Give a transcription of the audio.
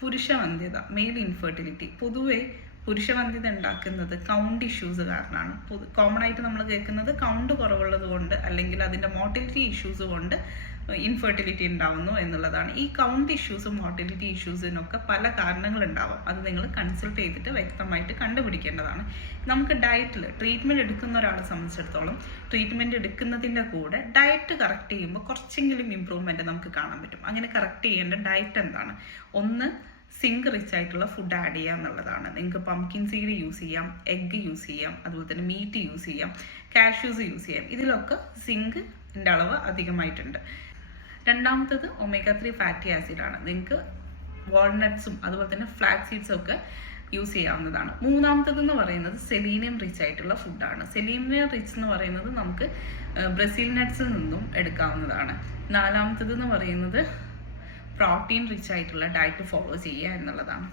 പുരുഷവന്ധ്യത, mail infertility. പൊതുവെ പുരുഷവന്ധ്യത ഉണ്ടാക്കുന്നത് count issues കാരണമാണ്. കോമൺ ആയിട്ട് നമ്മൾ കേൾക്കുന്നത് കൗണ്ട് കുറവുള്ളത് കൊണ്ട് അല്ലെങ്കിൽ അതിൻ്റെ മോട്ടിലിറ്റി ഇഷ്യൂസ് കൊണ്ട് ഇൻഫെർട്ടിലിറ്റി ഉണ്ടാവുന്നു എന്നുള്ളതാണ്. ഈ കൗണ്ട് ഇഷ്യൂസും മോട്ടിലിറ്റി ഇഷ്യൂസിനൊക്കെ പല കാരണങ്ങളുണ്ടാവും. അത് നിങ്ങൾ കൺസൾട്ട് ചെയ്തിട്ട് വ്യക്തമായിട്ട് കണ്ടുപിടിക്കേണ്ടതാണ്. നമുക്ക് ഡയറ്റിൽ ട്രീറ്റ്മെൻറ്റ് എടുക്കുന്ന ഒരാളെ സംബന്ധിച്ചിടത്തോളം ട്രീറ്റ്മെൻറ്റ് എടുക്കുന്നതിൻ്റെ കൂടെ ഡയറ്റ് കറക്റ്റ് ചെയ്യുമ്പോൾ കുറച്ചെങ്കിലും ഇമ്പ്രൂവ്മെൻറ്റ് നമുക്ക് കാണാൻ പറ്റും. അങ്ങനെ കറക്റ്റ് ചെയ്യേണ്ട ഡയറ്റ് എന്താണ്? ഒന്ന്, സിങ്ക് റിച്ച് ആയിട്ടുള്ള ഫുഡ് ആഡ് ചെയ്യുക എന്നുള്ളതാണ്. നിങ്ങൾക്ക് പംകിൻ സീഡ് യൂസ് ചെയ്യാം, എഗ്ഗ് യൂസ് ചെയ്യാം, അതുപോലെ തന്നെ മീറ്റ് യൂസ് ചെയ്യാം, കാഷ്യൂസ് യൂസ് ചെയ്യാം. ഇതിലൊക്കെ സിങ്കിൻ്റെ അളവ് അധികമായിട്ടുണ്ട്. രണ്ടാമത്തത് omega-3 ഫാറ്റി ആസിഡാണ്. നിങ്ങൾക്ക് വാൾനട്ട്സും അതുപോലെ തന്നെ ഫ്ലാക്സ് സീഡ്സും ഒക്കെ യൂസ് ചെയ്യാവുന്നതാണ്. മൂന്നാമത്തതെന്ന് പറയുന്നത് സെലീനിയം റിച്ച് ആയിട്ടുള്ള ഫുഡാണ്. സെലീനിയം റിച്ച് എന്ന് പറയുന്നത് നമുക്ക് ബ്രസീൽ നട്ട്സിൽ നിന്നും എടുക്കാവുന്നതാണ്. നാലാമത്തതെന്ന് പറയുന്നത് പ്രോട്ടീൻ റിച്ച് ആയിട്ടുള്ള ഡയറ്റ് ഫോളോ ചെയ്യുക എന്നുള്ളതാണ്.